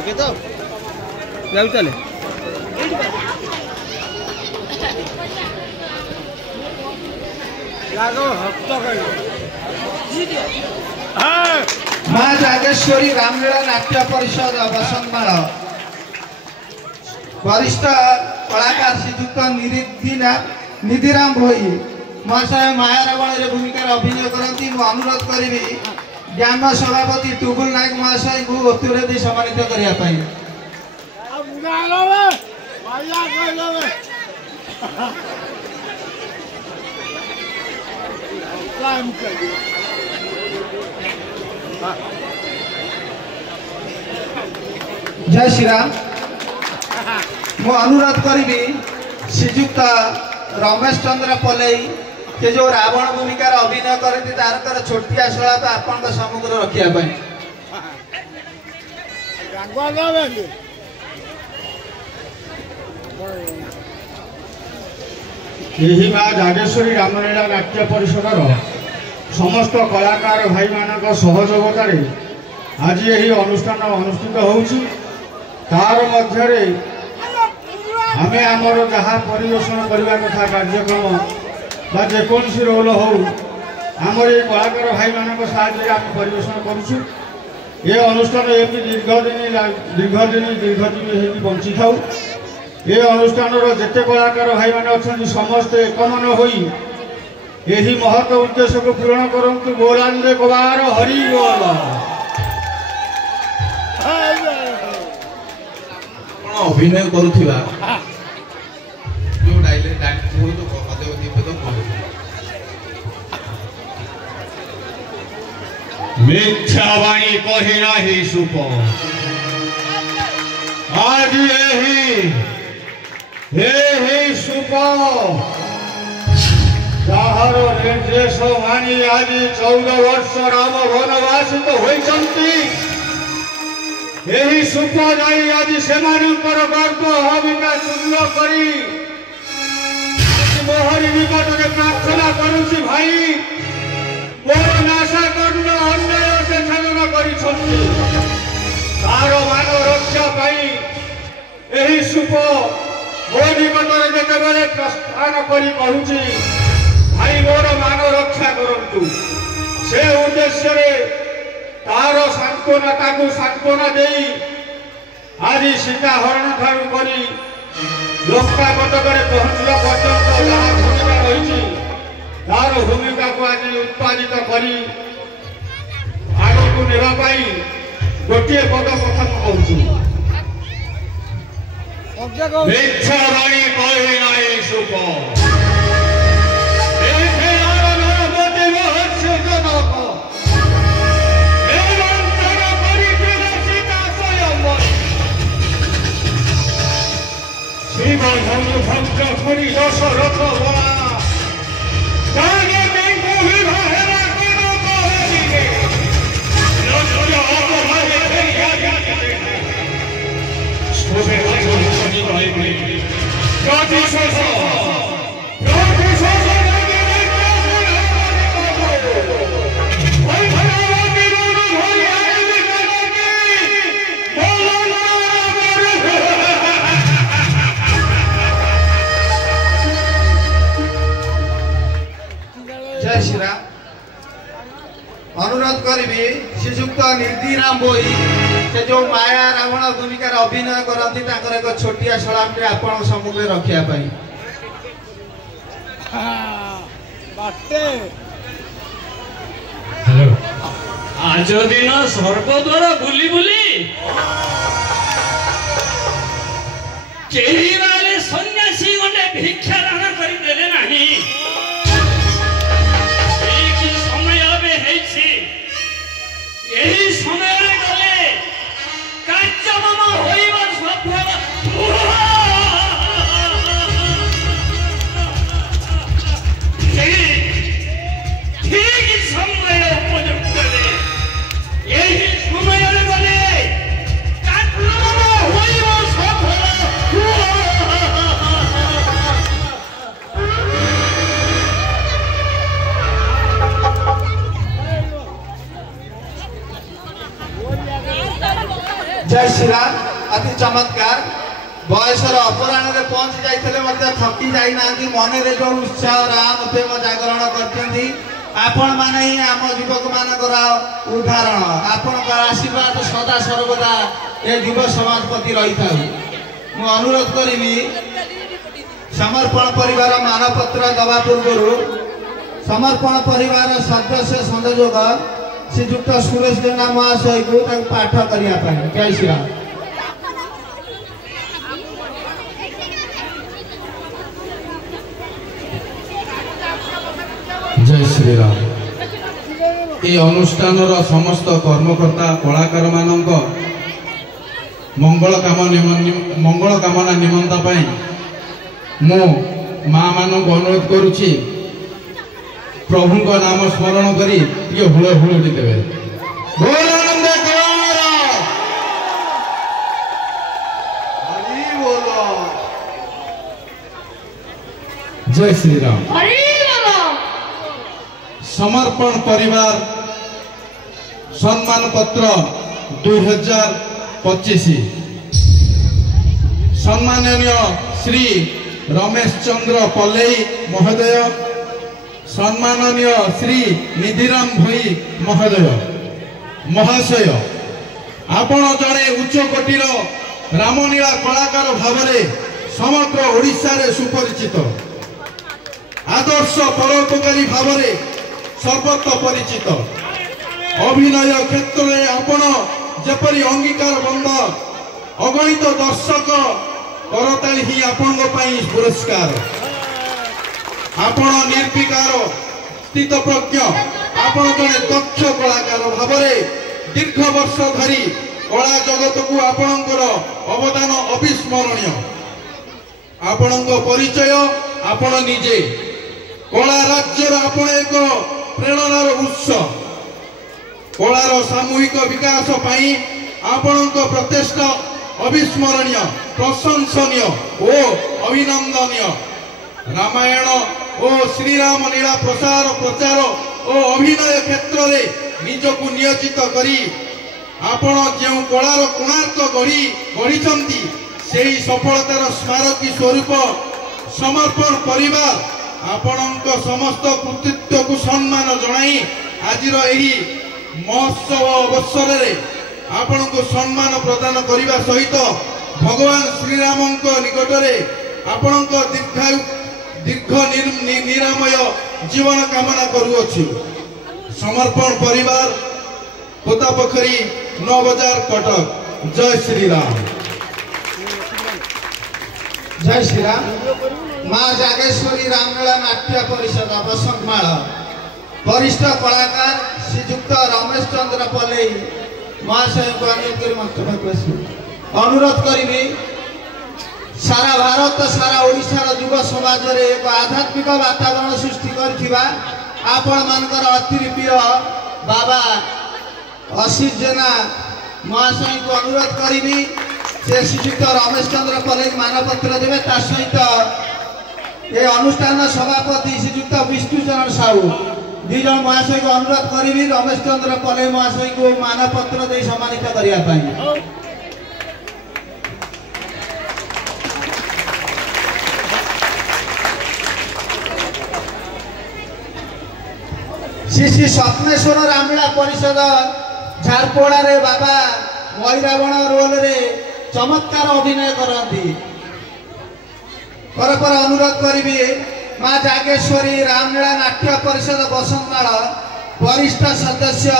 Okay तो जाऊ चले माँ जागेश्वरी रामलीला नाट्य परिषद बसंतमाल वरिष्ठ कलाकार श्रीजुक्त निधिराम भोई महाशय माया रावण भूमिका अभिनय करती अनुरोध करी ग्राम सभापति टुबुल नायक महाशय को उत्तुरे सम्मानित करने जय श्री राम मु अनुरोध करी श्रीजुक्त रमेश चंद्र पलई के जो रावण भूमिका अभिनय करती तार छोटिया सलाप आपण सम्मुख रखा यही माँ जागेश्वरी रामलीला नाट्य परिषदर समस्त कलाकार भाई मान सहयोगतार आज यही अनुष्ठान अनुष्ठित होउछि तार मध्य आमे आमर जहाँ परिवेशन करने कथा कार्यक्रम बा जेकोसी रोल हो आमर ये कलाकार भाई मान साहाय्य आम परिवेशन करुँ ये अनुष्ठान एमती दीर्घदिन हो बंची था ये अनुष्ठान जिते कलाकार भाई मान अच्छा समस्ते एकमन हो यही महत उद्देश्य को पूरण करंतु बोलांदे कुमार हरि बोल अभिनय करुवा मिथ्यावाणी कही नाही सुप आज यही सुप जार निर्देश मानी आज 14 वर्ष राम वनवासित होइछन्ति यही सुप जाई आज सेमानकर गर्भ हविका चूर्ण करी मोहरी निकट में प्रार्थना करुछि भाई मोर नाशा कर्ण अन्याय से छलन करिछन्ति तार मान रक्षा पाई यही सुप मो निकट में जेतेबेले प्रस्थान करी कहूछि भाई मोर मान रक्षा करंतु से उद्देश्य तार सांत्वना दे आज सीता हरण ठारू करी लंका कटक पहुंचवा पर्यंत जहाँ भूमिका रही तार भूमिका को आज उत्पादित करी आग को नेवाई गोटे पद प्रथम कहूँ मिथ्यावाणी कहे नाही सुप भक्त करी दशरथ जय श्री राम अनुरोध करी श्रीजुक्त निधिराम बोई से जो माया रावण भूमिका अभिनय करती एक छोटिया सलाम आपण सम्मुख रखा आज दिन सर्वद्वार बुली बुली सन्यासी गंडे भिक्षा दान करदेले नहीं यही समय गले कार्यक्रम होइबा सफल ठीक समय उपयुक्त यही समय गले कार्यक्रम होइबा सफल श्रीराम अति चमत्कार बयसर अपराह पहुंची जाते थकी जाना मन में जो उत्साह राम प्रेम जागरण करते आपण माने ही आम युवक मानकर उदाहरण आपण आशीर्वाद सदा सर्वदा ये युव समाज प्रति रही था मु अनुरोध करी समर्पण परिवार मानपत्र दवा पूर्व समर्पण परिवार सदस्य संयोजक श्रीजुक्त सुरेश जेना महाशय को पाठ करने जय श्री राम। जय श्री राम। ये अनुष्ठान समस्त कर्मकर्ता कलाकार मानक मंगल कामना निमंता मु माँ मान अनुरोध करुछि प्रभु को नाम स्मरण करी ये हुड़ हुड़ी देवे जय श्री राम। समर्पण परिवार सम्मान पत्र 2025 सम्माननीय श्री रमेश चंद्र पल्लई महोदय सम्माननीय श्री निधिराम भई महोदय महाशय आपण जड़े उच्च कोटीर रामलीला कलाकार भाव समग्र ओडिशा रे सुपरिचित आदर्श परोपकारी भाव सर्वत्र परिचित अभिनय क्षेत्र में आपण जपरी अंगीकार बंद अगणित दर्शक करताली ही आपण पुरस्कार आपण निर्विकार स्थित प्रज्ञ आपण जड़े दक्ष कलाकार भाव दीर्घ वर्ष धरी कला जगत को आपणकर अवदान अविस्मरणीय आपण परिचय आपण निजे कला राज्यर आपण एक प्रेरणार उत्स कलार सामूहिक विकास पाई आपण प्रचेष्टा अविस्मरणीय प्रशंसनीय और अभिनंदनीय रामायण और श्रीराम लीला प्रसार प्रचार और अभिनय क्षेत्र में निजकु नियोजित करी आपण जो कलार कोणार्क गढ़ी से सफलतार स्मारकी स्वरूप समर्पण परिवार आपणक समस्त कृतित्व को सम्मान जनाई आज महोत्सव अवसर में आपण को सम्मान प्रदान करने सहित भगवान श्रीराम निकट में आपण दीर्घ निरामय जीवन कामना करुअछु। समर्पण परिवार कोतापोखरी 9 बजार कटक। जय श्री राम। जय श्री राम। माँ जागेश्वरी रामलीला नाट्य परिषद बसंतमाल वरिष्ठ कलाकार श्रीजुक्त रमेश चंद्र पल्लई महाशय को अनुरोध करी सारा भारत सारा ओडिशार युव समाज रे एक आध्यात्मिक वातावरण सृष्टि करथिबा आपण मानकर अति प्रिय बाबा आशीष जेना महाशय को अनुरोध करी से श्रीजुक्त रमेश चंद्र पल्लई मानपत्र देवे ता सहित ये अनुष्ठान सभापति श्रीजुक्त विष्णुचरण साहू दुई जन महाशय को अनुरोध करी रमेश चंद्र पल्लई महाशय को मानपत्र दे सम्मानित करने श्री श्री स्वप्नेश्वर रामलीला परिषद झारपड़ा रे बाबा मैरावण रोल रे चमत्कार अभिनय करती पर अनुरोध करी माँ जागेश्वरी रामलीला नाट्य परिषद बसंतमाल वरिष्ठ सदस्य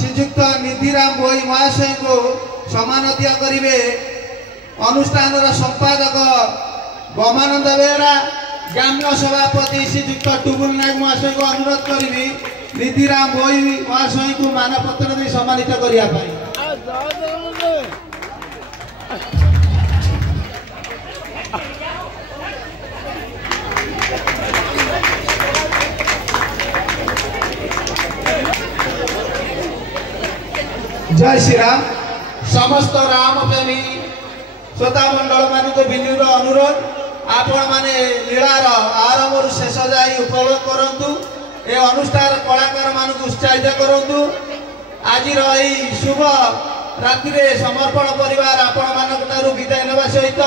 श्रीजुक्त निधिराम भोई महाशय को सम्मानित करेंगे। अनुष्ठान संपादक गमानंद बेहरा ग्राम्य सभापति श्रीजुक्त टुबुल नायक महाशय को अनुरोध करी निधिराम भोई महाशय को मानपत्र दे सम्मानित करने। जय श्री राम। समस्त राम प्रेमी श्रोता मंडल मान विनम्र अनुरोध आपण माने लीलार आरंभ शेष जाई उपभोग करंतु ए अनुष्ठान कलाकार मान उत्साहित करंतु। आज शुभ राति समर्पण परिवार आपण मान विदाय नेवा सहित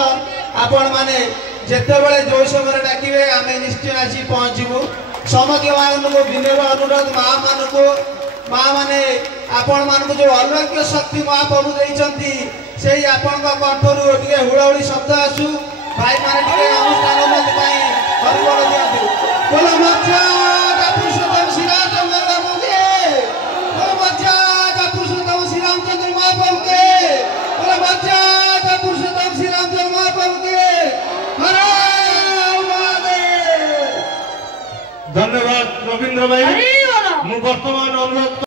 आपण मैंने जितेबले जो समय डाकिबे आम निश्चय आसी पहुँचबू समग्र मान को विनम्र अनुरोध माँ माने आपण मान जो अलौकिक शक्ति महाप्रभु देइचंती से आपण कंठरू टे हुड़हुड़ी शब्द आसू भाई माने अनुष्ठान उन्नति हरिबल दिखाते बोलो मर्यादा पुरुषोत्तम श्री रामचंद्र बाबू के बोलो मर्यादा पुरुषोत्तम श्री रामचंद्र महाप्रभु के बोलो मर्यादा पुरुषोत्तम श्री रामचंद्र महाप्रभु के हर महादेव। धन्यवाद रविंद्र भाई। मु वर्तमान अनुरोध